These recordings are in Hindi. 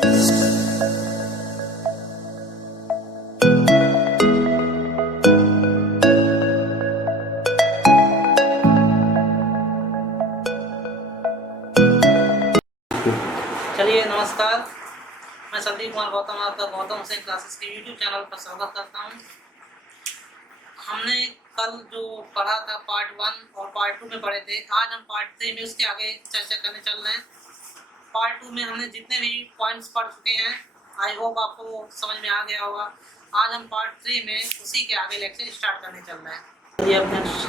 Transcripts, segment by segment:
चलिए नमस्कार, मैं संदीप कुमार गौतम आपका गौतम हुसैन क्लासेस के यूट्यूब चैनल पर स्वागत करता हूं। हमने कल जो पढ़ा था पार्ट 1 और पार्ट 2 में पढ़े थे, आज हम पार्ट 3 में उसके आगे चर्चा करने चल रहे हैं। पार्ट 2 में हमने जितने भी पॉइंट्स पढ़ चुके हैं, आई होप आपको समझ में आ गया होगा। आज हम पार्ट 3 में उसी के आगे लेक्चर स्टार्ट करने चल रहे हैं। चलिए अब नेक्स्ट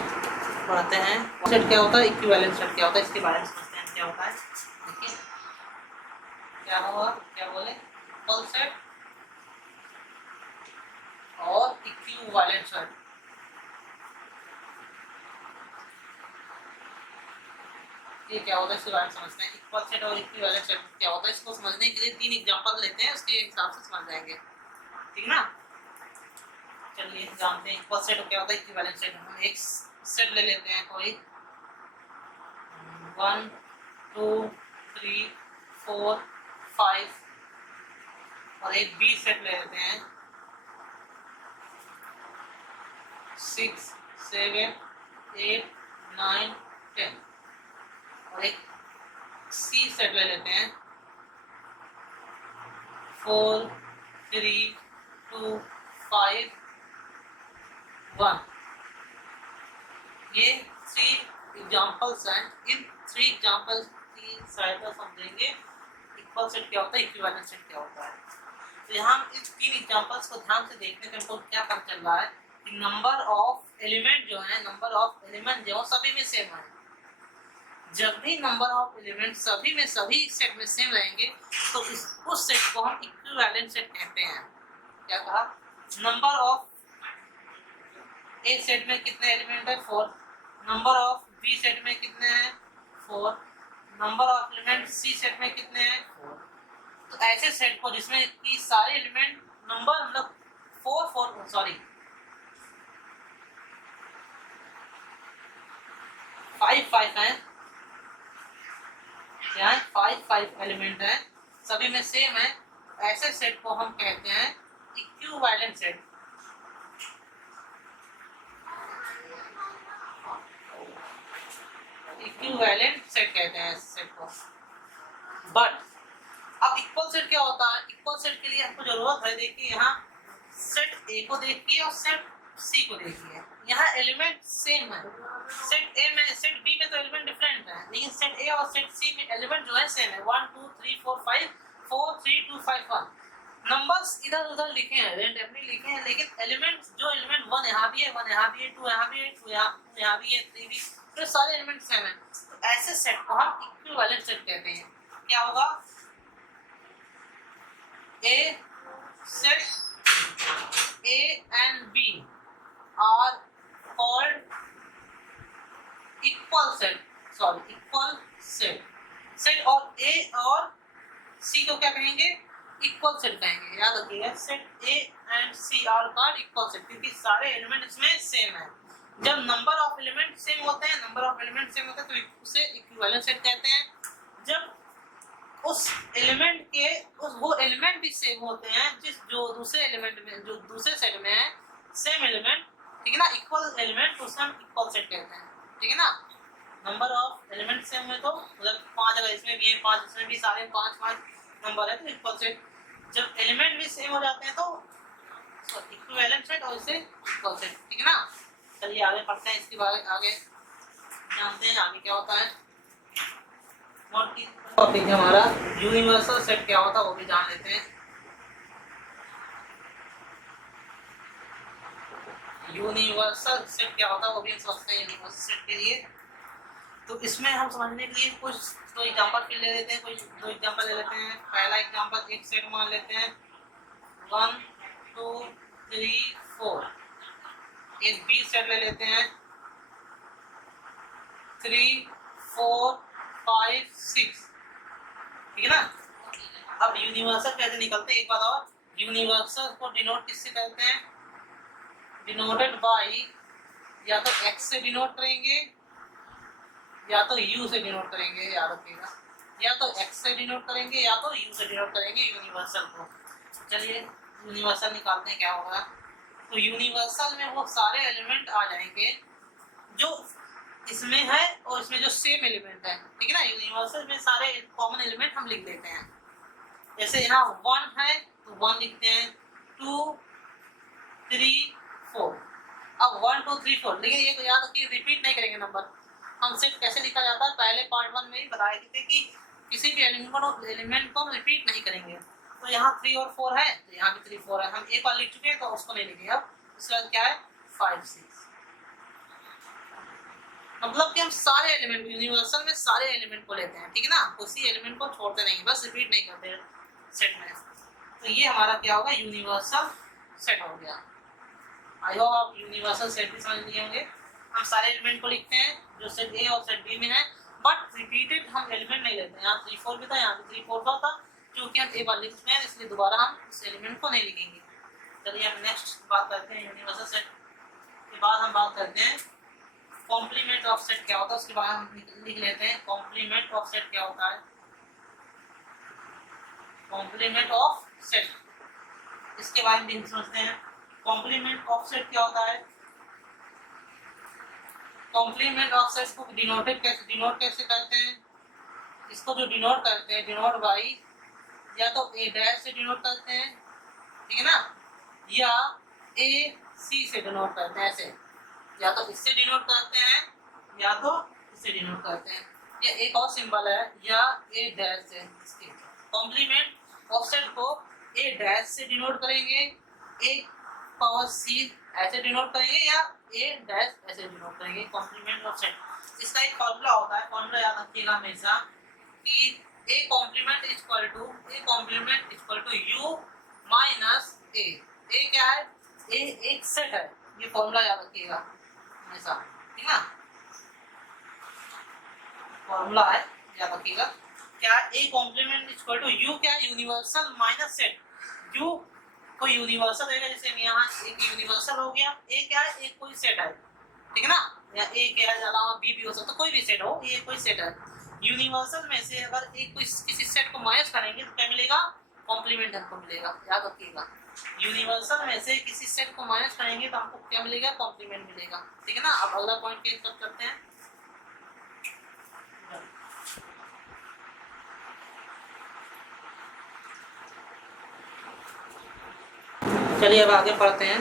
पढ़ते हैं। सेट क्या होता है, इक्विवेलेंट सेट क्या होता है, इसके बारे में समझते हैं क्या होता है। देखिए क्या होगा, क्या बोले, इक्वल सेट और इक्विवेलेंट सेट। ये क्या होता है इसके बारे में समझते हैं। इक्वल सेट और इक्विवेलेंट सेट क्या होता है, इसको समझने के लिए 3 एग्जांपल लेते हैं, उसके हिसाब से समझ जाएंगे, ठीक ना। चलिए जानते हैं इक्वल सेट क्या होता है, इक्विवेलेंट सेट। हम एक सेट ले लेते हैं, कोई 1 2 3 4 5 और एक बी सेट ले लेते हैं 6 7 8 9 10 और एक सी सेट ले लेते हैं 4 3 2 5 1। ये 3 एग्जांपल्स हैं। इन 3 एग्जांपल्स की सहायता समझेंगे इक्वल सेट क्या होता है, इक्विवेलेंट सेट क्या होता है। तो यहाँ हम इन 3 एग्जांपल्स को ध्यान से देखने पे हमको क्या पता चल रहा है कि नंबर ऑफ एलिमेंट जो है, नंबर ऑफ एलिमेंट जो सभी में सेम है। जब भी नंबर ऑफ एलिमेंट सभी में, सभी सेट में सेम रहेंगे तो उस सेट को हम इक्विवेलेंट सेट कहते हैं। क्या कहा, नंबर ऑफ ए सेट में कितने एलिमेंट है, 4। नंबर ऑफ बी सेट में कितने हैं, 4। Number of element C set में कितने हैं, 4। तो ऐसे सेट को जिसमें कि सारे एलिमेंट नंबर मतलब 5 हैं, यहाँ 5 एलिमेंट हैं, सभी में सेम है, ऐसे सेट को हम कहते हैं इक्विवेलेंट सेट। इक्विवेलेंट सेट कहते हैं इस सेट को। बट अब इक्वल सेट क्या होता है, इक्वल सेट के लिए हमको जरूरत है, देखिए यहाँ सेट ए को देखिए और सेट सी को देखिए, यहाँ एलिमेंट सेम है। सेट ए में, सेट बी में तो एलिमेंट डिफरेंट है, लेकिन सेट ए और सेट सी में एलिमेंट जो है सेम है, 1 2 3 4 5 4 3 2 5 1। नंबर्स इधर उधर लिखे हैं, रैंडमली लिखे हैं, लेकिन एलिमेंट जो एलिमेंट 1 यहाँ भी है, 1 यहाँ भी है, 2 यहाँ भी है, 2 यहाँ भी है, 3 भी, तो सारे एलिमेंट सेम है। तो ऐसे सेट को हम इक्विवेलेंट सेट कहते हैं। क्या होगा, A set A and B are called equal set, equal set। Set और A और C को क्या कहेंगे, इक्वल सेट कहेंगे। याद रखिएगा, set A and C are called equal set, क्योंकि सारे एलिमेंट इसमें सेम है। जब नंबर ऑफ एलिमेंट सेम होते हैं, तो उसे इक्विवेलेंट सेट कहते हैं। जब उस एलिमेंट के वो एलिमेंट भी सेम होते हैं जो दूसरे एलिमेंट में, जो दूसरे सेट में है, सेम एलिमेंट, ठीक है ना, इक्वल एलिमेंट, तो उसे हम इक्वल सेट कहते हैं, ठीक है ना। नंबर ऑफ एलिमेंट सेम है तो मतलब 5 अगर इसमें भी है, 5 इसमें भी, सारे 5 नंबर है तो इक्वल सेट। जब एलिमेंट भी सेम हो जाते हैं तो इक्विवेलेंट सेट और इसे इक्वल सेट, ठीक है ना। चलिए आगे पढ़ते हैं, इसके बारे आगे जानते हैं आगे क्या होता है। टॉपिक है हमारा यूनिवर्सल सेट क्या होता है, वो भी जान लेते हैं। यूनिवर्सल सेट क्या होता है वो भी हम समझते हैं यूनिवर्सल सेट के लिए। तो इसमें हम समझने के लिए कुछ 2 एग्जांपल फिर ले लेते हैं, कुछ 2 एग्जांपल ले लेते हैं। पहला एग्जांपल एक सेट मान लेते हैं 1 2 3 4। एक बी सेट ले लेते हैं 3 4 5 6, ठीक है ना। अब यूनिवर्सल कैसे निकलते हैं, एक बात और, यूनिवर्सल को डिनोट किससे करते हैं, डिनोटेड बाय, या तो x से डिनोट करेंगे या तो u से डिनोट करेंगे, याद रखिएगा। या तो एक्स से डिनोट करेंगे या तो यू से डिनोट करेंगे यूनिवर्सल को। चलिए यूनिवर्सल निकालते हैं क्या होगा। तो यूनिवर्सल में वो सारे एलिमेंट आ जाएंगे जो इसमें है और इसमें जो सेम एलिमेंट है, ठीक है ना। यूनिवर्सल में सारे कॉमन एलिमेंट हम लिख देते हैं। जैसे यहाँ 1 है तो 1 लिखते हैं, 2 3 4। अब 1 2 3 4, लेकिन ये याद रखिए रिपीट नहीं करेंगे नंबर। हम सेट कैसे लिखा जाता है पहले पार्ट 1 में ही बताए थे कि किसी भी एलिमेंट को हम रिपीट नहीं करेंगे। तो यहाँ 3 और 4 है तो यहाँ भी 3 4 है, हम एक बार लिख चुके हैं तो उसको नहीं लिखेंगे। अब उसके बाद क्या है 5 6, मतलब कि हम सारे एलिमेंट यूनिवर्सल में सारे एलिमेंट को लेते हैं, ठीक है ना। उसी एलिमेंट को छोड़ते नहीं, बस रिपीट नहीं करते सेट में। तो ये हमारा क्या होगा यूनिवर्सल सेट हो गया। आई होप आप यूनिवर्सल सेट भी समझ लिए होंगे। हम सारे एलिमेंट को लिखते हैं जो सेट ए और सेट बी में है, बट रिपीटेड हम एलिमेंट नहीं लेते हैं। यहाँ 3 4 भी था, यहाँ भी 3 4 था, क्योंकि हम एक बार लिख चुके हैं इसलिए दोबारा हम उस एलिमेंट को नहीं लिखेंगे। चलिए हम नेक्स्ट बात करते हैं यूनिवर्सल सेट के बाद हम बात करते हैं कॉम्प्लीमेंट ऑफ सेट क्या होता है, उसके बाद हम लिख लेते हैं कॉम्प्लीमेंट ऑफ सेट क्या होता है। कॉम्प्लीमेंट ऑफ सेट, इसके बारे में भी समझते हैं। कॉम्प्लीमेंट ऑफ सेट क्या होता है। कॉम्प्लीमेंट ऑफ सेट को डिनोट कैसे करते हैं। इसको जो डिनोट करते हैं डिनोट बाई या तो ए डैश से डिनोट करते हैं, ठीक है ना, या ए सी से डिनोट करते हैं। ऐसे या तो इससे डिनोट करते हैं या तो इससे डिनोट करते हैं, या एक और सिंबल है या ए डैश से। इसके कॉम्प्लीमेंट ऑफ सेट को ए डैश से डिनोट करेंगे, ए पावर सी ऐसे डिनोट करेंगे, या ए डैश ऐसे डिनोट करेंगे कॉम्प्लीमेंट ऑफ सेट। इसका एक फॉर्मूला होता है, फॉर्मूला याद रखिएगा हमेशा कि A complement equal to U minus A. A क्या है, ए एक सेट है, ये फॉर्मूला याद रखिएगा हमेशा, ठीक है ना। फॉर्मूला है याद रखिएगा क्या, A complement equal to U क्या है यूनिवर्सल माइनस सेट। यू कोई यूनिवर्सल रहेगा, जैसे यहाँ एक यूनिवर्सल हो गया, ए क्या है एक कोई सेट है, ठीक है ना, या ए के अलावा बी भी हो सकता है, कोई भी सेट हो, ये कोई सेट है। यूनिवर्सल में से अगर एक कोई किसी सेट को माइनस करेंगे तो क्या मिलेगा, कॉम्प्लीमेंट हमको मिलेगा, याद रखिएगा। यूनिवर्सल में से किसी सेट को माइनस करेंगे तो हमको क्या मिलेगा, कॉम्प्लीमेंट मिलेगा, ठीक है ना। अब अगला पॉइंट के सब करते हैं। चलिए अब आगे पढ़ते हैं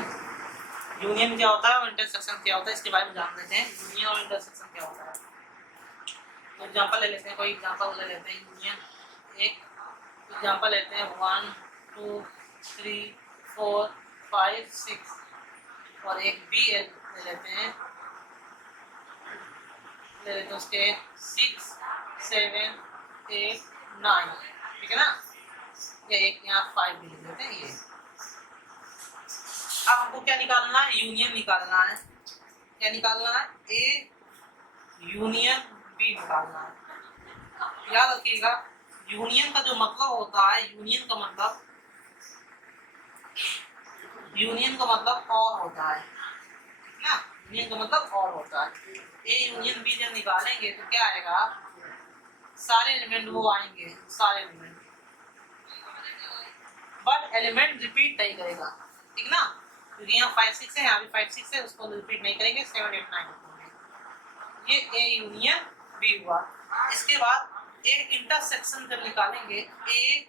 यूनियन क्या होता है और इंटरसेक्शन क्या होता है, इसके बारे में जान लेते हैं। यूनियन और इंटरसेक्शन क्या होता है, तो एग्जांपल ले लेते हैं, कोई एग्जांपल ले लेते हैं। यूनियन एक एग्जांपल लेते हैं 1 2 3 4 5 6, और एक बी ले लेते हैं, उसके 6 7 8 9, ठीक है ना, या एक यहाँ 5 भी ले लेते हैं। ये अब हमको क्या निकालना है, यूनियन निकालना है। क्या निकालना है, ए यूनियन बी निकालना है। याद रखिएगा यूनियन का जो मतलब होता है, यूनियन का मतलब और होता है, ठीक ना। यूनियन का मतलब और होता है। ए यूनियन बी जब निकालेंगे तो क्या आएगा, सारे एलिमेंट वो आएंगे, सारे एलिमेंट, बट एलिमेंट रिपीट नहीं करेगा, ठीक ना। क्योंकि यहाँ 5 6 है, यहाँ भी 5 6 है, उसको रिपीट नहीं करेंगे, 7 8 9 होंगे। ये ए यूनियन बी हुआ। इसके बाद ए इंटरसेक्शन जब निकालेंगे, ए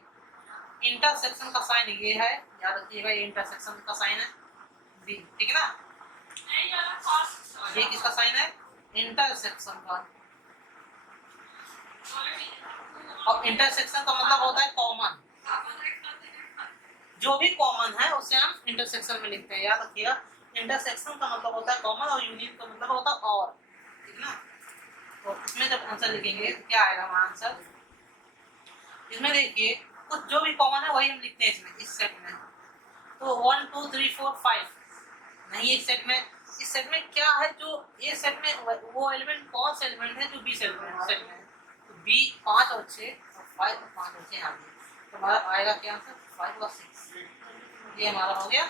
इंटरसेक्शन का साइन ये है, याद रखिएगा ये इंटरसेक्शन का साइन है बी, ठीक है ना। ये किसका साइन है, इंटरसेक्शन का। और इंटरसेक्शन का मतलब होता है कॉमन, जो भी कॉमन है उसे हम इंटरसेक्शन में लिखते हैं, याद रखिएगा। इंटरसेक्शन का मतलब होता है कॉमन और यूनियन का मतलब होता है और, ठीक ना। तो इसमें जब आंसर लिखेंगे तो क्या आएगा हमारा आंसर, इसमें देखिए कुछ जो भी कॉमन है वही हम लिखते हैं इसमें, इस सेट में। तो 1 2 3 4 5 नहीं, इस सेट में क्या है, जो ए सेट में वो एलिमेंट कौन सा एलिमेंट है जो बी सेट में है। तो बी 5 और 6 और 5 और 5 और 6 यहाँ पे, तो हमारा आएगा क्या आंसर 5 और 6। ये हमारा हो गया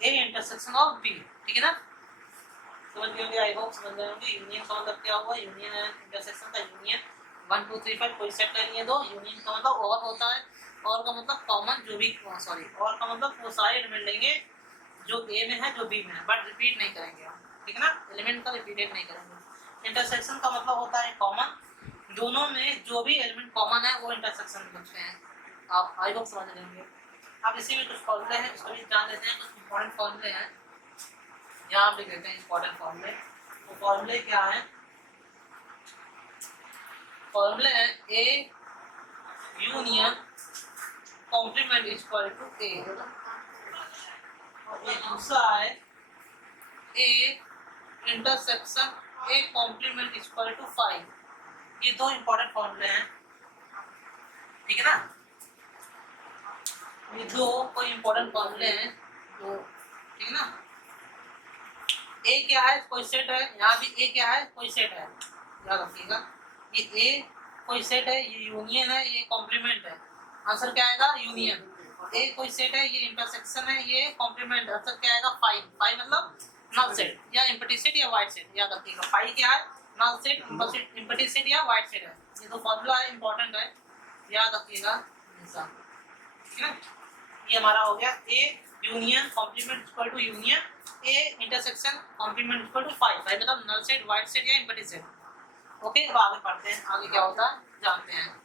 ए इंटरसेक्शन ऑफ बी, ठीक है ना। समझ गए, आई होप समझ गए होंगे। यूनियन का मतलब क्या हुआ, यूनियन एंड इंटरसेक्शन का यूनियन 1 2 3 5 कोई सेट ले लिए दो, यूनियन का मतलब और होता है, और का मतलब कॉमन जो भी, सॉरी, और का मतलब वो सारे एलिमेंट लेंगे जो ए में है जो बी में है, बट रिपीट नहीं करेंगे हम, ठीक है ना, एलिमेंट का रिपीटेड नहीं करेंगे। इंटरसेक्शन का मतलब होता है कॉमन, दोनों में जो भी एलिमेंट कॉमन है वो इंटरसेक्शन में बनते हैं। आप आई होप समझ लेंगे। अब इसी में कुछ फॉर्मूले हैं, उसको भी जान लेते हैं। कुछ इंपॉर्टेंट फॉर्मूले हैं, यहाँ आप लिख देते हैं इंपॉर्टेंट फॉर्मूले। तो फॉर्मूले क्या है? फॉर्मूले है A union complement equal to A, और ये दूसरा है A intersection A complement equal to 5। ये दो इंपॉर्टेंट फॉर्मूले हैं, ठीक है ना। ये दो कोई इंपॉर्टेंट फॉर्मूले हैं तो, ठीक है ना। ए क्या है? कोई सेट है, यहाँ भी ए क्या है? कोई सेट है, याद रखिएगा। ये ए कोई सेट है, ये यूनियन है, ये कॉम्प्लीमेंट है। आंसर क्या आएगा? यूनियन। ए कोई सेट है, ये इंटरसेक्शन है, ये कॉम्प्लीमेंट। आंसर क्या आएगा? 5। 5 मतलब नल सेट या एम्प्टी सेट या वाइड सेट, याद रखिएगा। 5 क्या है? नल सेट, एम्प्टी सेट या वाइड सेट है। ये तो फॉर्मूला है, इंपॉर्टेंट है, याद रखिएगा हमेशा, ठीक है। ये हमारा हो गया A union complement equal to union, A intersection complement equal to 5। 5 मतलब नल सेट, वाइड सेट या एम्प्टी सेट। ओके, अब आगे पढ़ते हैं, आगे क्या होता है जानते हैं।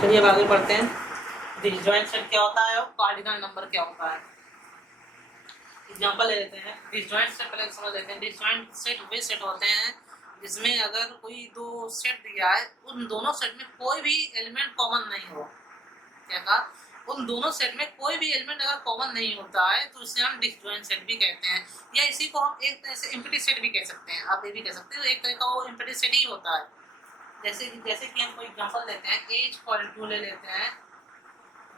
चलिए अब आगे पढ़ते हैं। डिसजॉइंट सेट क्या होता है और कार्डिनल नंबर क्या होता है। एग्जांपल ले लेते हैं। डिसजॉइंट सेट पहले समझ लेते हैं। डिसजॉइंट सेट वे सेट होते हैं जिसमें अगर कोई दो सेट दिया है, उन दोनों सेट में कोई भी एलिमेंट कॉमन नहीं हो। क्या कहा? उन दोनों सेट में कोई भी एलिमेंट अगर कॉमन नहीं होता है तो इसे हम डिसजॉइंट सेट भी कहते हैं, या इसी को हम एक तरह से एम्प्टी सेट भी कह सकते हैं। आप ये भी कह सकते हो एक तरह का वो एम्प्टी सेट ही होता है। जैसे कि हम कोई एग्जांपल लेते हैं, a इक्वल टू ले लेते हैं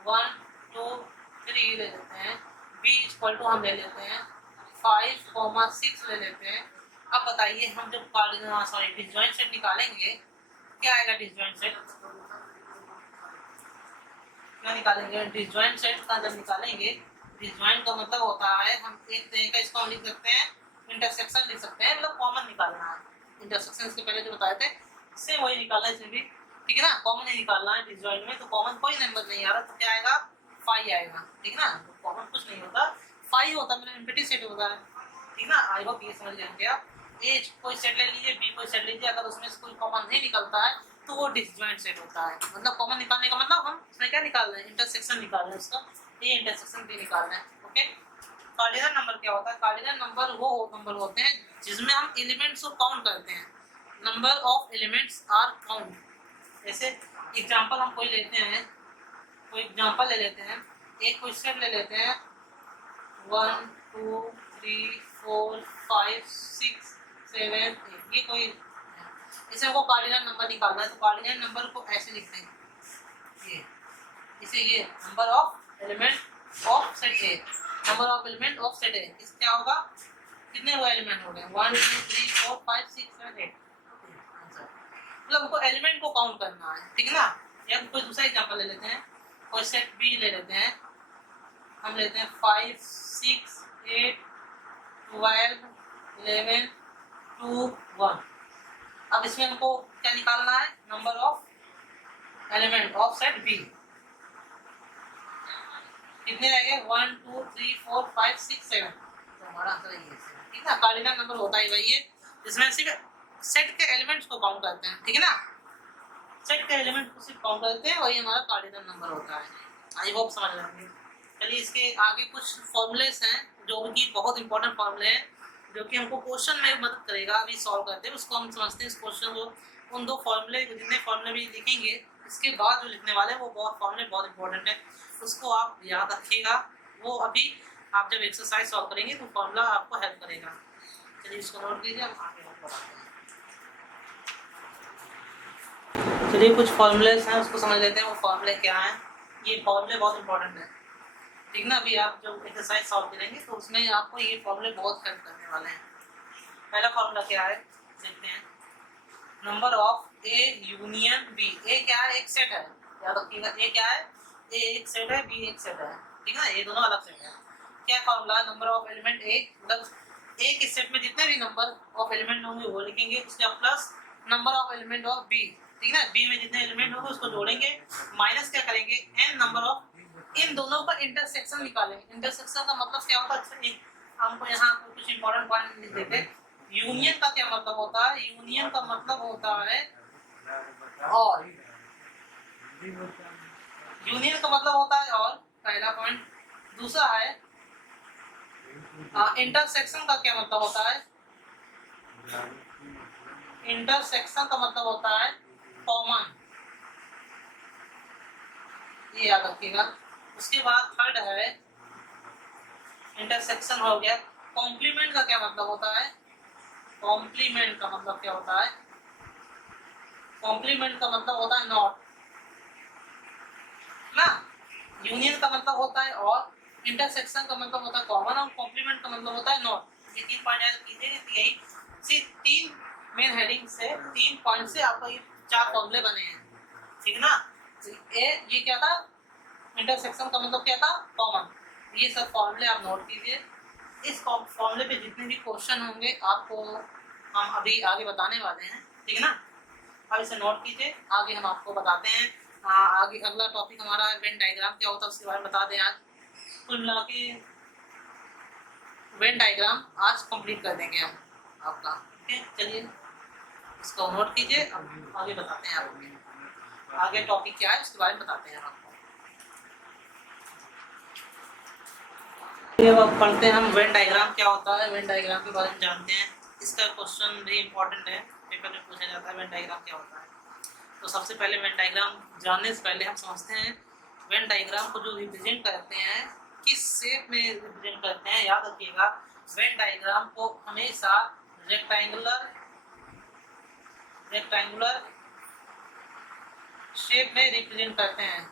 1 2 3 ले लेते हैं, b इक्वल टू हम ले लेते हैं 5 6 ले लेते हैं। अब बताइए हम जब डिसजॉइंट सेट निकालेंगे, क्या आएगा? डिसजॉइंट सेट क्या निकालेंगे? डिसजॉइंट सेट का जब निकालेंगे, डिसजॉइंट का मतलब होता है हम एक तरह का, इसको हम लिख सकते हैं इंटरसेक्शन लिख सकते हैं, मतलब कॉमन निकालना है। इंटरसेक्शन इसके पहले जो बताए थे सेम वही निकालना है इसमें भी, ठीक है ना। कॉमन ही निकालना है डिसजॉइंट में, तो कॉमन कोई नंबर नहीं आ रहा, तो क्या आएगा? 5 आएगा, ठीक है ना। कॉमन कुछ नहीं होता, 5 होता है, मेरा एम्प्टी सेट होता है, ठीक ना। आई होप ये समझ जाएंगे आप। ए कोई सेट ले लीजिए, बी कोई सेट लीजिए, अगर उसमें से कोई कॉमन नहीं निकलता है तो वो डिसजॉइंट सेट होता है। मतलब कॉमन निकालने का मतलब हम इसमें क्या निकाल रहे हैं? इंटरसेक्शन निकाल रहे हैं उसका, ए इंटरसेक्शन बी निकाल रहे हैं। ओके, कार्डिनल नंबर क्या होता है? कार्डिनल नंबर वो नंबर होते हैं जिसमें हम एलिमेंट्स को काउंट करते हैं। Number of elements are count. जैसे एग्जांपल हम कोई लेते हैं, कोई एग्जांपल ले लेते हैं, एक क्वेश्चन ले लेते हैं 1 2 3 4 5 6 7 8, ये कोई, इसे हमको कार्डिनल नंबर निकालना है। तो कार्डिनल नंबर को ऐसे लिखते हैं, ये इसे, ये number of element of set A, number of element of set ए। इस क्या होगा? कितने हुए एलिमेंट हो गए? 1 2 3 4 5 6 7 8। मतलब हमको एलिमेंट को काउंट करना है, ठीक है ना। या कोई दूसरा एग्जांपल ले लेते हैं, कोई सेट बी ले लेते हैं, हम लेते हैं 5 6 8 12 11 2 1। अब इसमें हमको क्या निकालना है? Number of element of set B. कितने रह गए? 1 2 3 4 5 6 7। तो हमारा आंसर ये है, ठीक है ना। कार्डिनल नंबर होता है वही है जिसमें सिर्फ सेट के एलिमेंट्स को काउंट करते हैं, ठीक है ना। सेट के एलिमेंट को सिर्फ काउंट करते हैं, वही हमारा कार्डिनल नंबर होता है। आई होप समझ लेंगे। चलिए इसके आगे कुछ फॉर्मूलेस हैं जो कि बहुत इंपॉर्टेंट फॉर्मूले हैं, जो कि हमको क्वेश्चन में मदद करेगा। अभी सॉल्व करते हैं उसको, हम समझते हैं इस क्वेश्चन को। उन दो फॉर्मूले, जितने फॉर्मूले भी लिखेंगे इसके बाद जो लिखने वाले हैं वो बहुत फॉर्मूले बहुत इंपॉर्टेंट है, उसको आप याद रखिएगा। वो अभी आप जब एक्सरसाइज सॉल्व करेंगे तो फॉर्मूला आपको हेल्प करेगा। चलिए इसको नोट कीजिए, अब आगे हम बढ़ाते हैं। चलिए कुछ फॉर्मूलेस हैं उसको समझ लेते हैं। वो फॉर्मूले क्या हैं? ये फॉर्मूले बहुत इंपॉर्टेंट है, ठीक ना। अभी आप जब एक्सरसाइज सॉल्व करेंगे तो उसमें आपको ये फॉर्मूले बहुत हेल्प करने वाले हैं। पहला फॉर्मूला क्या है देखते हैं। Number of A union B. A क्या है? एक सेट है, याद रखिएगा। ए क्या है? ए एक सेट है, बी एक सेट है, ठीक है ना। ये दोनों अलग सेट है। क्या फॉर्मूला? नंबर ऑफ एलिमेंट ए, मतलब ए के सेट में जितने भी नंबर ऑफ एलिमेंट होंगे वो लिखेंगे, उसके बाद plus number of element of B, ठीक है ना, बी में जितने एलिमेंट होंगे उसको जोड़ेंगे, माइनस क्या करेंगे एन नंबर ऑफ, इन दोनों का इंटरसेक्शन निकालेंगे। इंटरसेक्शन का मतलब क्या होता है, अच्छा हमको यहाँ कुछ इंपॉर्टेंट पॉइंट लिख देते हैं। यूनियन का क्या मतलब होता है, यूनियन का मतलब होता है और, यूनियन का मतलब होता है और, पहला पॉइंट। दूसरा है इंटरसेक्शन का क्या मतलब होता है, इंटरसेक्शन का मतलब होता है कॉमन, ये याद रखिएगा। उसके बाद थर्ड है, इंटरसेक्शन हो गया। कॉम्प्लीमेंट का क्या मतलब होता है, कॉम्प्लीमेंट का मतलब क्या होता है, कॉम्प्लीमेंट का मतलब होता है नॉट ना। यूनियन का मतलब होता है और, इंटरसेक्शन का मतलब होता है कॉमन, और कॉम्प्लीमेंट का मतलब होता है नॉट। ये तीन पॉइंट याद कीजिए, यही सी तीन मेन हेडिंग से, तीन पॉइंट से आपको ये चार फॉर्मूले बने हैं, ठीक ना। ये क्या था, इंटरसेक्शन का मतलब क्या था, कॉमन। ये सब फॉर्मूले आप नोट कीजिए। इस फॉर्मूले पे जितने भी क्वेश्चन होंगे आपको हम अभी आगे बताने वाले हैं, ठीक है ना। अब इसे नोट कीजिए, आगे हम आपको बताते हैं। आगे अगला टॉपिक हमारा है वेन डायग्राम क्या होता है, उसके बारे में बता दें। आज कुल मिला के वेन डायग्राम आज कंप्लीट कर देंगे हम आपका, ठीक है। चलिए इसको नोट कीजिए, अब आगे बताते हैं आपको, आगे टॉपिक क्या है उसके बारे में बताते हैं आपको। अब पढ़ते हैं हम वेन डायग्राम क्या होता है, वेन डायग्राम के बारे में जानते हैं। इसका क्वेश्चन भी इम्पोर्टेंट है, पेपर में पूछा जाता है वेन डायग्राम क्या होता है। तो सबसे पहले वेन डायग्राम जानने से पहले हम समझते हैं वेन डायग्राम को जो रिप्रेजेंट करते हैं किस शेप में रिप्रेजेंट करते हैं। याद रखिएगा वेन डायग्राम को हमेशा रेक्टेंगुलर शेप में रिप्रेजेंट करते हैं,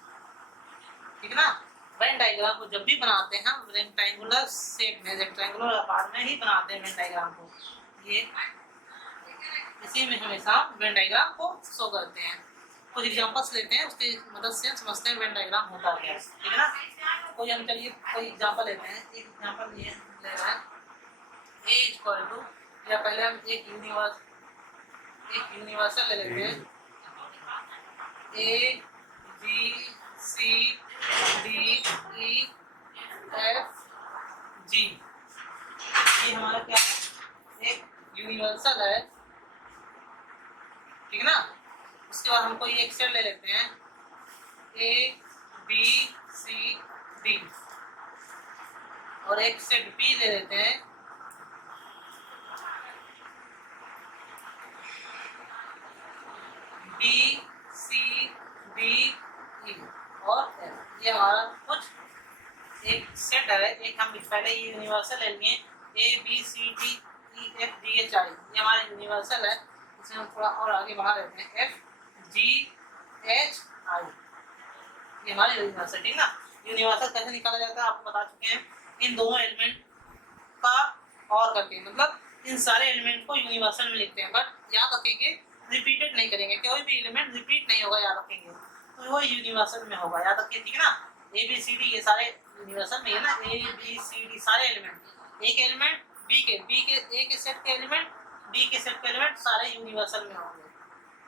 ठीक है ना। वेन डायग्राम को जब भी बनाते हैं हम रेक्टेंगुलर शेप में, रेक्टेंगुलर आकार में ही बनाते हैं वेन डायग्राम को। ये इसी में हमेशा वेन डायग्राम को शो करते हैं। कुछ एग्जांपल्स लेते हैं, उसकी मदद से समझते हैं वेन डायग्राम होता क्या है, ठीक है ना। कोई हम चलिए कोई एग्जांपल लेते हैं। एक एग्जांपल ये ले रहा है ए इक्वल टू, या पहले हम एक यूनिवर्सल ले लेते हैं, A B C D E F G. ये हमारा क्या है, एक यूनिवर्सल है, ठीक है ना। उसके बाद हम कोई एक सेट ले लेते हैं ए बी सी डी, और एक सेट बी ले लेते हैं बी सी डी ई और एफ। ये हमारा कुछ एक सेट है। एक हम पहले ये यूनिवर्सल ले लिए A B C D E F G H I, ये हमारा यूनिवर्सल है। इसे हम थोड़ा और आगे बढ़ा देते हैं एफ जी एच आई, ये हमारा यूनिवर्सल, ठीक ना। यूनिवर्सल कैसे निकाला जाता है आपको बता चुके हैं, इन दोनों एलिमेंट का और करके, मतलब इन सारे एलिमेंट को यूनिवर्सल में लिखते हैं। बट याद रखेंगे रिपीटेड नहीं करेंगे, कोई भी एलिमेंट रिपीट नहीं होगा, याद रखेंगे तो वो यूनिवर्सल में होगा, याद रखिए, ठीक है ना। ए बी सी डी ये सारे यूनिवर्सल में है ना, ए बी सी डी सारे एलिमेंट, एक एलिमेंट बी के ए के सेट के एलिमेंट बी के सेट के एलिमेंट सारे यूनिवर्सल में होंगे,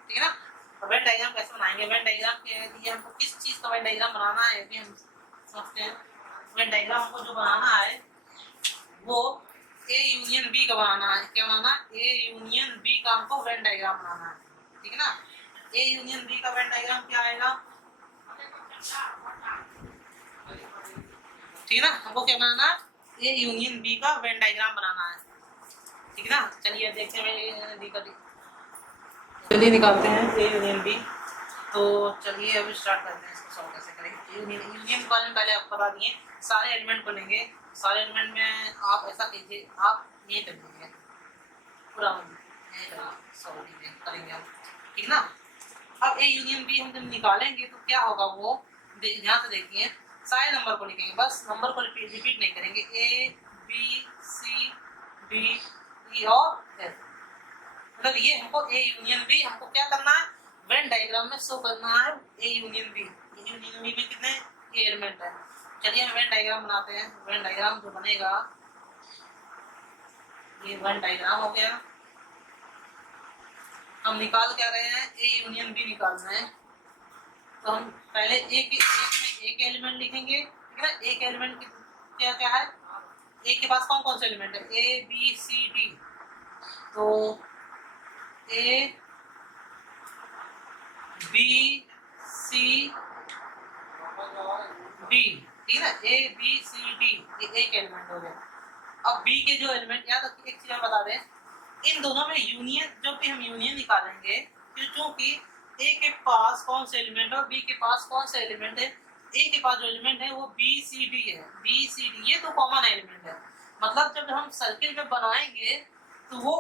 ठीक है ना। अब वेन डायग्राम कैसे बनाएंगे, वेन डायग्राम के लिए हमको किस चीज़ का वेन डायग्राम बनाना है ये हम समझते हैं। वेन डायग्राम हमको जो बनाना है वो ए यूनियन बी का बनाना है। क्या बनाना, ए यूनियन बी का हमको वेन डायग्राम बनाना है, ठीक है ना। ए यूनियन बी का वेन डायग्राम क्या आएगा, ठीक है ना। हमको क्या बनाना है, ए यूनियन बी का वेन डायग्राम बनाना है, ठीक है ना। चलिए देखते हैं ए यूनियन बी का, चलिए निकालते हैं ए यूनियन बी। तो चलिए अब स्टार्ट करते हैं इसको सॉल्व कैसे करेंगे। यूनियन के बारे में पहले आपको बता दिए, सारे एलिमेंट को लेंगे, सारे एलिमेंट में आप ऐसा कीजिए, आप ये कर दीजिए पूरा सॉल्व करेंगे हम, ठीक ना। अब ए यूनियन बी हम जब निकालेंगे तो क्या होगा, वो ध्यान से देखिए, सारे नंबर को लिखेंगे, बस नंबर को रिपीट नहीं करेंगे, ए बी सी डी ई और एफ। मतलब ये हमको ए यूनियन बी हमको क्या करना है, वेन डायग्राम में शो करना है A union B. A union B में कितने एलिमेंट है। चलिए हम वेन डायग्राम बनाते हैं। वेन डायग्राम जो बनेगा ये वन डायग्राम हो गया। हम निकाल क्या रहे हैं, ए यूनियन बी निकाल रहे हैं। तो हम पहले एक में एक एलिमेंट लिखेंगे, ठीक है ना। एक एलिमेंट क्या क्या है, ए के पास कौन कौन से एलिमेंट है, ए बी सी डी। तो ए बी सी डी, ठीक है ना, ए बी सी डी, ये एक एलिमेंट हो गया। अब बी के जो एलिमेंट, याद रखिए एक चीज हम बता दें, इन दोनों में यूनियन, जो भी हम यूनियन निकालेंगे, क्योंकि ए के पास कौन से एलिमेंट है और बी के पास कौन से एलिमेंट है, ए के पास जो एलिमेंट है वो बी सी डी है, बी सी डी ये तो कॉमन एलिमेंट है। मतलब जब हम सर्किल में बनाएंगे तो वो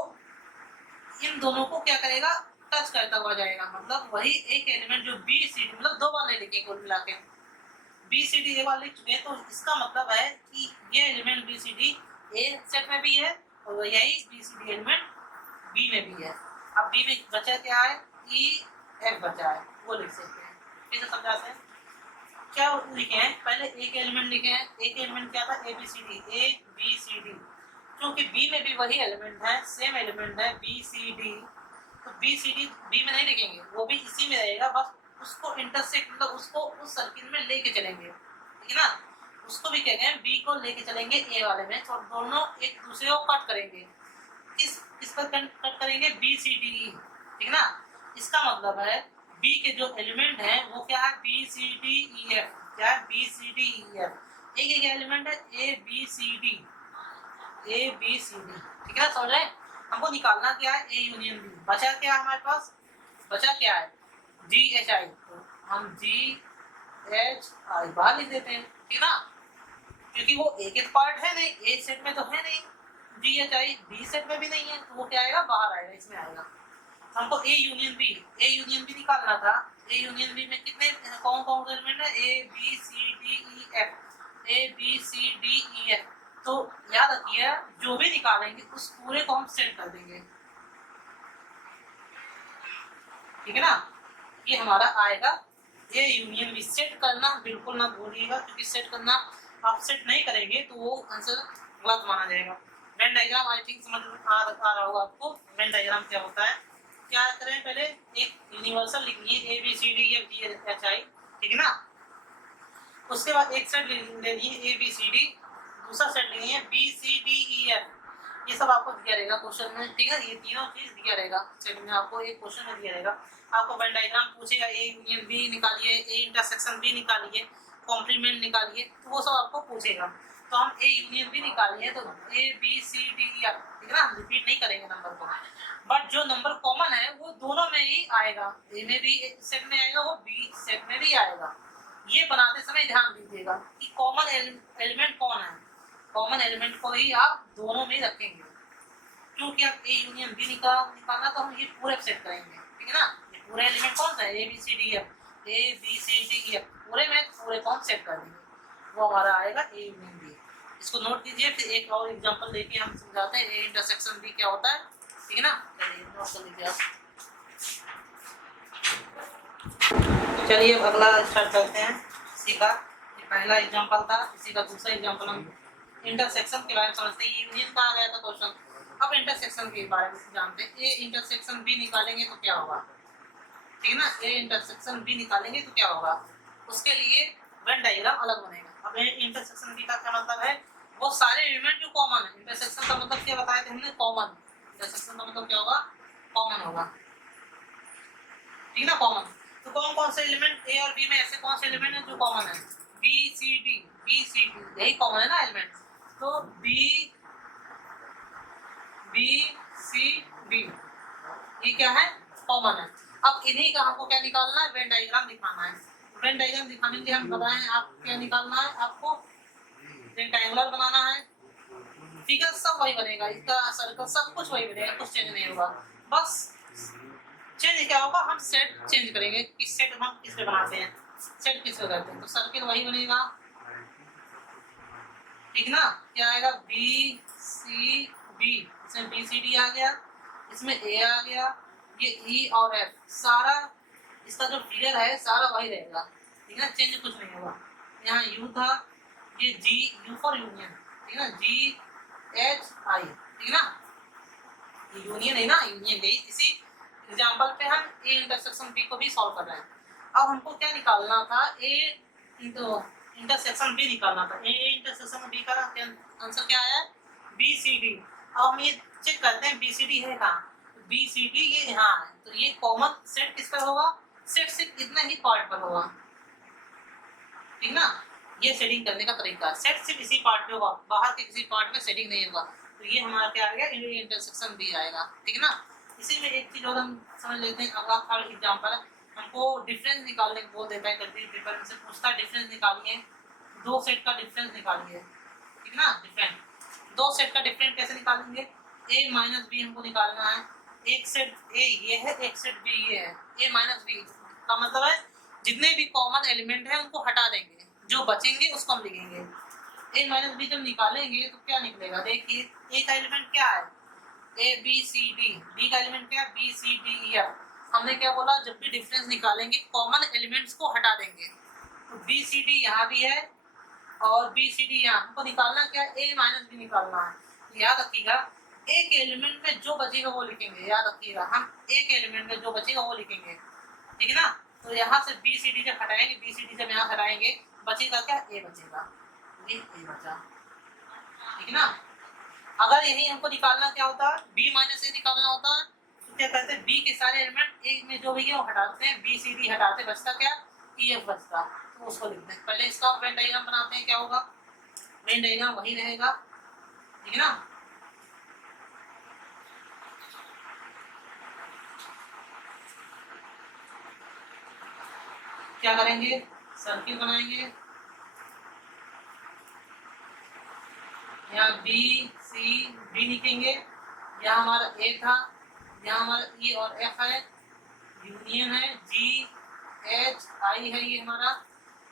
इन दोनों को क्या करेगा, टच करता हुआ जाएगा। मतलब वही एक एलिमेंट जो बी सी डी, मतलब दो बार नहीं लिखे कुल मिला के, बी सी डी एक बार लिख चुके हैं, तो इसका मतलब है कि ये element B C D A set में भी है और यही B C D element B में भी है। अब बी में बचा क्या है, ई एफ बचा है, वो लिख सकते हैं। फिर से समझाते हैं क्या लिखे हैं। पहले एक एलिमेंट लिखे हैं, एक एलिमेंट क्या था, A B C D, A B C D. क्योंकि बी में भी वही एलिमेंट है, सेम एलिमेंट है बी सी डी, तो बी सी डी बी में नहीं लिखेंगे, वो भी इसी में रहेगा, बस उसको इंटरसेक्ट, मतलब उसको उस सर्किल में लेके चलेंगे, ठीक है ना। उसको भी कहते हैं, बी को लेके चलेंगे ए वाले में, तो दोनों एक दूसरे को कट करेंगे। किस पर कट करेंगे, बी सी डी, ठीक है ना। इसका मतलब है बी के जो एलिमेंट है वो क्या है, B C D E F, क्या है, B C D E F. एक एलिमेंट है A B C D, A B C D, ठीक है ना, समझ रहे। हमको निकालना क्या है, ए यूनियन बी। बचा क्या हमारे पास, बचा क्या है, जी एच आई, तो हम जी एच आई बाहर लिख देते हैं, ठीक है ना, क्योंकि वो एक एक पार्ट है नहीं, ए सेट में तो है नहीं, G H I B set में भी नहीं है, तो वो क्या आएगा, बाहर आएगा, इसमें आएगा। तो हमको ए यूनियन बी निकालना था। ए यूनियन बी में कितने कौन कौन से एलिमेंट है, A B C D E F, A B C D E F. तो याद रखिए जो भी निकालेंगे उस पूरे को हम सेट कर देंगे, ठीक है ना। ये हमारा आएगा ए यूनियन बी। सेट करना बिल्कुल ना भूलिएगा, क्योंकि सेट करना आप सेट नहीं करेंगे तो वो आंसर गलत माना जाएगा। वेन डायग्राम आई थिंक समझ आ रहा होगा आपको, वेन डायग्राम क्या होता है। क्या करें, पहले एक यूनिवर्सल लिखिए, A B C D F G H I, ठीक है ना। उसके बाद एक सेट ले लीजिए ए बी सी डी, दूसरा सेट लेंगे B C D E F. ये सब आपको दिया रहेगा क्वेश्चन में, ठीक है। ये तीनों चीज दिया रहेगा सेट में, आपको एक क्वेश्चन में दिया रहेगा। आपको वेन डायग्राम पूछेगा, ए यूनियन बी निकालिए, ए इंटरसेक्शन बी निकालिए, कॉम्प्लीमेंट निकालिए, तो वो सब आपको पूछेगा। तो हम ए यूनियन बी निकालिए, तो A B C D E F, ठीक है ना, रिपीट नहीं करेंगे नंबर को। बट जो नंबर कॉमन है वो दोनों में ही आएगा, ए में भी सेट में आएगा, वो बी सेट में भी आएगा। ये बनाते समय ध्यान दीजिएगा कि कॉमन एलिमेंट कौन है, कॉमन एलिमेंट को ही आप दोनों में रखेंगे। क्योंकि आप ए यूनियन बी निकालना, तो हम ये पूरे सेट करेंगे, ठीक है ना। ये पूरे एलिमेंट कौन सा है, A B C D F, A B C D E F, पूरे में पूरे कौन सेट कर देंगे, वो हमारा आएगा ए यूनियन बी। इसको नोट कीजिए, फिर एक और एग्जांपल लेके हम समझाते हैं ए इंटरसेक्शन बी क्या होता है, ठीक है ना। चलिए नोट कर लीजिए आप। चलिए अब अगला स्टार्ट करते हैं। इसी का ये पहला एग्जांपल था, इसी का दूसरा एग्जांपल हम इंटरसेक्शन के बारे में समझते हैं। यूनियन कहा गया था क्वेश्चन, अब इंटरसेक्शन के बारे में जानते हैं। ए इंटरसेक्शन बी निकालेंगे तो क्या होगा, ठीक है ना। ए इंटरसेक्शन बी निकालेंगे तो क्या होगा, उसके लिए वेन डायग्राम अलग बनेगा। अब ए इंटरसेक्शन बी का क्या मतलब है, वो सारे एलिमेंट जो कॉमन है। इंटरसेक्शन का मतलब क्या बताया था हमने, कॉमन। इंटरसेक्शन का मतलब क्या होगा, कॉमन होगा, ठीक है ना, कॉमन। तो कौन कौन से एलिमेंट ए और बी में, ऐसे कौन से एलिमेंट है जो कॉमन है, B C D, B C D यही कॉमन है ना एलिमेंट। तो बी बी सी डी ये क्या है, कॉमन है। अब इन्हीं का हमको क्या निकालना है, वेन डायग्राम दिखाना है। वेन डायग्राम दिखाने के लिए हम बताएं आप क्या निकालना है, आपको रेक्टेंगुलर बनाना है। फिगर सब वही बनेगा, इसका सर्कल सब कुछ वही बनेगा, कुछ चेंज नहीं होगा। बस चेंज क्या होगा, हम सेट चेंज करेंगे कि सेट हम किस पे बनाते हैं, सेट किस पे करते हैं। तो सर्किल वही बनेगा, ठीक ना। क्या आएगा, बी सी डी, इसमें बी सी डी आ गया, इसमें ए आ गया, ये ई और एफ, सारा इसका जो फिगर है सारा वही रहेगा, ठीक है ना, चेंज कुछ नहीं होगा। यहाँ यू था, ये जी, यू फॉर यूनियन, ठीक है ना, जी एच आई, ठीक है ना। यूनियन है ना, यूनियन है। इसी एग्जांपल पे हम ए इंटरसेक्शन बी को भी सॉल्व कर रहे हैं। अब हमको क्या निकालना था, ए इंटरसेक्शन बी निकालना था। ए इंटरसेक्शन बी का आंसर क्या आया, बी सी डी। अब हम ये चेक करते हैं बी सी डी है कहाँ, बी सी डी ये यहाँ है। तो ये कॉमन सेट किस पर होगा, सेट सिर्फ इतना ही पार्ट पर होगा, ठीक ना। ये सेटिंग करने का तरीका है, सेट सिर्फ इसी पार्ट पे होगा, बाहर के किसी पार्ट में सेटिंग नहीं होगा। तो ये हमारा क्या आ गया, इंटरसेक्शन बी आएगा, ठीक ना। इसी में एक चीज और हम समझ लेते हैं। अगला थर्ड एग्जांपल है, हमको डिफरेंस निकालने को बोल देता है, कभी पेपर में से पूछता है डिफरेंस निकालिए, दो सेट का डिफरेंस निकालिए, ठीक ना। डिफरेंस दो सेट का डिफरेंस कैसे निकालेंगे, ए माइनस बी हमको निकालना है। एक सेट ए ये है, एक सेट बी ये है। ए माइनस बी का मतलब है जितने भी कॉमन एलिमेंट है उनको हटा देंगे, जो बचेंगे उसको हम लिखेंगे। ए माइनस बी जब निकालेंगे तो क्या निकलेगा, देखिए ए का एलिमेंट क्या है, A B C D, B का एलिमेंट क्या है, B C D E F. हमने क्या बोला, जब भी डिफरेंस निकालेंगे कॉमन एलिमेंट्स को हटा देंगे। तो बी सी डी यहाँ भी है और बी सी डी यहाँ, हमको निकालना क्या है, ए माइनस बी निकालना है। याद रखिएगा एक एलिमेंट में जो बचेगा वो लिखेंगे, याद रखिएगा हम एक एलिमेंट में जो बचेगा वो लिखेंगे, ठीक है ना। तो यहाँ से बी सी डी जब हटाएंगे, बी सी डी जब यहाँ हटाएंगे बचेगा क्या, ए बचेगा, ये ए बचा, ठीक है ना। अगर यही हमको निकालना क्या होता है, बी माइनस ए निकालना होता है, तो क्या करते हैं, बी के सारे एलिमेंट ए में जो भी है वो हटाते हैं, बी सी डी हटाते, बचता क्या, ई एफ बचता, तो उसको लिखते हैं। पहले इसका वेन डायग्राम बनाते हैं, क्या होगा, वेन डायग्राम वही रहेगा, ठीक है ना। क्या करेंगे, सर्किल बनाएंगे, यहाँ बी सी डी लिखेंगे, यहाँ हमारा ए था, यहाँ हमारा ई और एफ है, यूनियन है, जी एच आई है, ये हमारा।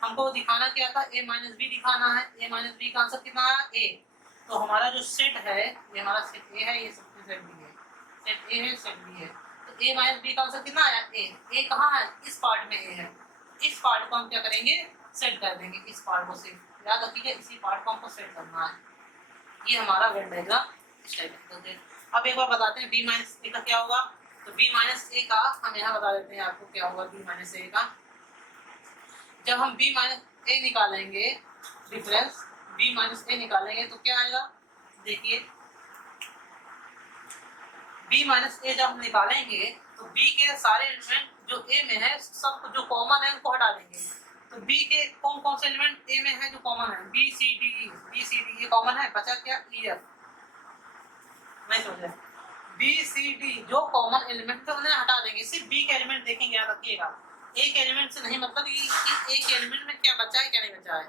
हमको दिखाना क्या था, ए माइनस बी दिखाना है। ए माइनस बी का आंसर कितना है, ए। तो हमारा जो सेट है ये हमारा सेट ए है, ये सबसे सेट बी है, सेट ए है, सेट बी है। तो ए माइनस बी का आंसर कितना आया, ए। ए कहाँ है, इस पार्ट में ए है। इस पार्ट को हम क्या करेंगे, सेट कर देंगे, इस पार्ट को सेट, याद रखिएगा इसी पार्ट को हमको सेट करना है। ये हमारा वेन डायग्राम इस टाइप का। अब एक बार बताते हैं बी माइनस ए का क्या होगा। तो बी माइनस ए का हम यहाँ बता देते हैं आपको क्या होगा, बी माइनस ए का जब हम बी माइनस ए निकालेंगे, डिफरेंस बी माइनस ए निकालेंगे तो क्या आएगा, देखिए बी माइनस ए जब हम निकालेंगे तो बी के सारे एलिमेंट जो ए में है सब जो कॉमन है उनको हटा देंगे। तो बी के कौन कौन से एलिमेंट ए में है जो कॉमन है, B C D E, B C D ये कॉमन है, बचा क्या, ई एफ। नहीं समझे, बी सी डी जो कॉमन एलिमेंट थे उन्हें हटा देंगे, सिर्फ बी के एलिमेंट देखेंगे, याद रखिएगा। एक एलिमेंट से नहीं मतलब कि एक एलिमेंट में क्या बचा है क्या नहीं बचा है,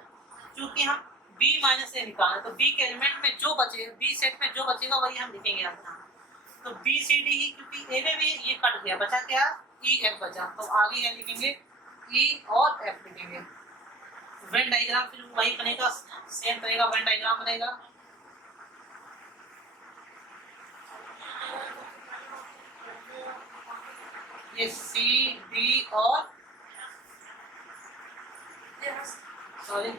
क्योंकि हम बी माइनस ए निकालें तो बी के एलिमेंट में जो बचे, बी सेट में जो बचेगा वही हम लिखेंगे यहाँ। तो बी सी डी ही, क्योंकि ए में भी ये कट गया, बचा क्या, ई एफ बचा, तो आगे क्या लिखेंगे, ई और एफ लिखेंगे। वेन डायग्राम फिर वही बनेगा, सेम बनेगा, वेन डायग्राम बनेगा। ये सी डी और सॉरी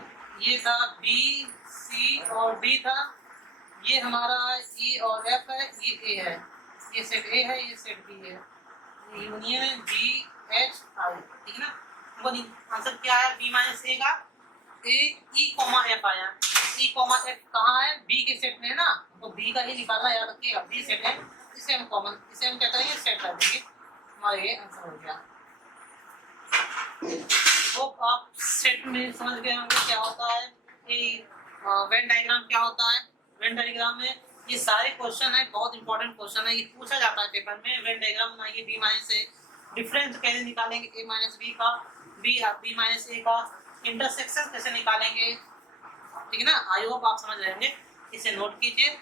ये था बी सी और डी था, ये हमारा ई और एफ है, ये ए है, ये सेट ए है, ये सेट बी है, यूनियन है जी एच आई, ठीक है ना। वो आंसर क्या है, बी माइनस ए का ए ई कॉमा एफ आया। ई कॉमा एफ कहाँ है, बी के सेट में है ना, तो बी का ही निकालना, याद रखिएगा बी सेट है, इसे हम कॉमन, इसे हम क्या करेंगे, सेट कर देंगे, हमारा ये आंसर हो गया। तो आप सेट में समझ गए होंगे क्या होता है, ये वेन डायग्राम क्या होता है। वेन डायग्राम में ये सारे क्वेश्चन है, बहुत इंपॉर्टेंट क्वेश्चन है, ये पूछा जाता है पेपर में। वेन डायग्राम बनाइए, बी माइनस ए, डिफरेंस कैसे निकालेंगे ए माइनस बी का, बी माइनस ए का, इंटरसेक्शन कैसे निकालेंगे, ठीक है ना। आई होप आप समझ रहे होंगे, इसे नोट कीजिए।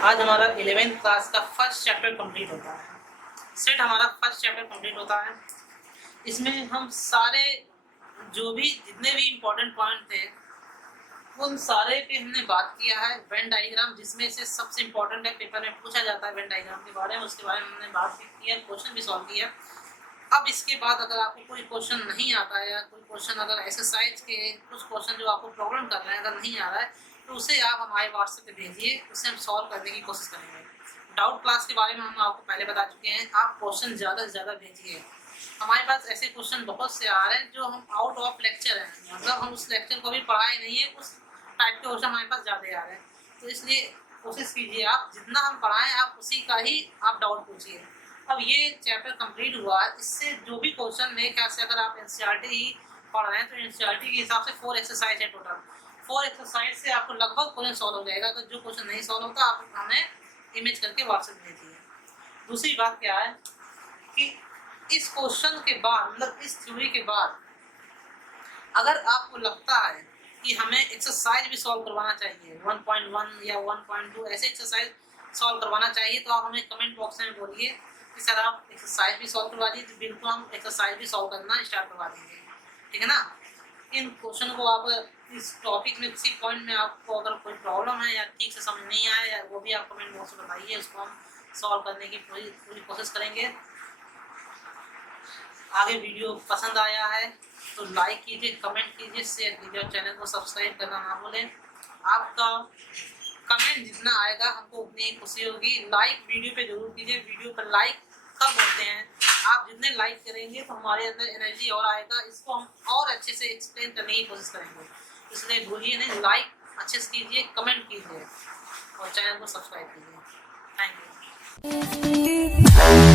आज हमारा 11th क्लास का फर्स्ट चैप्टर कंप्लीट होता है, सेट हमारा फर्स्ट चैप्टर कंप्लीट होता है। इसमें हम सारे जो भी जितने भी इम्पोर्टेंट पॉइंट थे उन सारे पे हमने बात किया है। वेन डायग्राम जिसमें से सबसे इम्पोर्टेंट है, पेपर में पूछा जाता है वेन डायग्राम के बारे में, उसके बारे में हमने बात भी की है, क्वेश्चन भी सॉल्व किया। अब इसके बाद अगर आपको कोई क्वेश्चन नहीं आता है या कोई क्वेश्चन अगर एक्सरसाइज के कुछ क्वेश्चन जो आपको प्रॉब्लम कर रहे हैं अगर नहीं आ रहा है तो उसे आप हमारे व्हाट्सएप पे भेजिए, उसे हम सॉल्व करने की कोशिश करेंगे। डाउट क्लास के बारे में हम आपको पहले बता चुके हैं, आप क्वेश्चन ज़्यादा से ज़्यादा भेजिए। हमारे पास ऐसे क्वेश्चन बहुत से आ रहे हैं जो हम आउट ऑफ लेक्चर हैं, मतलब हम उस लेक्चर को भी पढ़ाए नहीं है, उस टाइप के क्वेश्चन हमारे पास ज़्यादा आ रहे हैं। तो इसलिए कोशिश कीजिए आप जितना हम पढ़ाएं आप उसी का ही आप डाउट पूछिए। अब ये चैप्टर कंप्लीट हुआ है, इससे जो भी क्वेश्चन मेरे ख्याल से अगर आप एनसीईआरटी ही पढ़ रहे हैं तो एनसीईआरटी के हिसाब से 4 एक्सरसाइज है टोटल। 4 एक्सरसाइज से आपको लगभग क्वेश्चन सॉल्व हो जाएगा। अगर जो क्वेश्चन नहीं सॉल्व होता आप हमें इमेज करके व्हाट्सएप भेजिए। दूसरी बात क्या है कि इस क्वेश्चन के बाद मतलब इस थ्योरी के बाद अगर आपको लगता है कि हमें एक्सरसाइज भी सॉल्व करवाना चाहिए 1.1 या 1.2 ऐसे एक्सरसाइज सॉल्व करवाना चाहिए तो आप हमें कमेंट बॉक्स में बोलिए कि सर आप एक्सरसाइज भी सॉल्व करवा दीजिए। बिल्कुल हम एक्सरसाइज भी सॉल्व करना स्टार्ट करवा देंगे, ठीक है ना। इन क्वेश्चन को आप इस टॉपिक में किसी पॉइंट में आपको अगर कोई प्रॉब्लम है या ठीक से समझ नहीं आया या वो भी आप कमेंट बॉक्स में बताइए, उसको हम सॉल्व करने की पूरी कोशिश करेंगे। आगे वीडियो पसंद आया है तो लाइक कीजिए, कमेंट कीजिए, शेयर कीजिए और चैनल को सब्सक्राइब करना ना भूलें। आपका कमेंट जितना आएगा हमको उतनी ही खुशी होगी। लाइक वीडियो पे जरूर कीजिए। वीडियो पर लाइक कब होते हैं, आप जितने लाइक करेंगे तो हमारे अंदर एनर्जी और आएगा, इसको हम और अच्छे से एक्सप्लेन करने की कोशिश करेंगे। इसलिए भूलिए नहीं, लाइक अच्छे से कीजिए, कमेंट कीजिए और चैनल को सब्सक्राइब कीजिए। Thank you.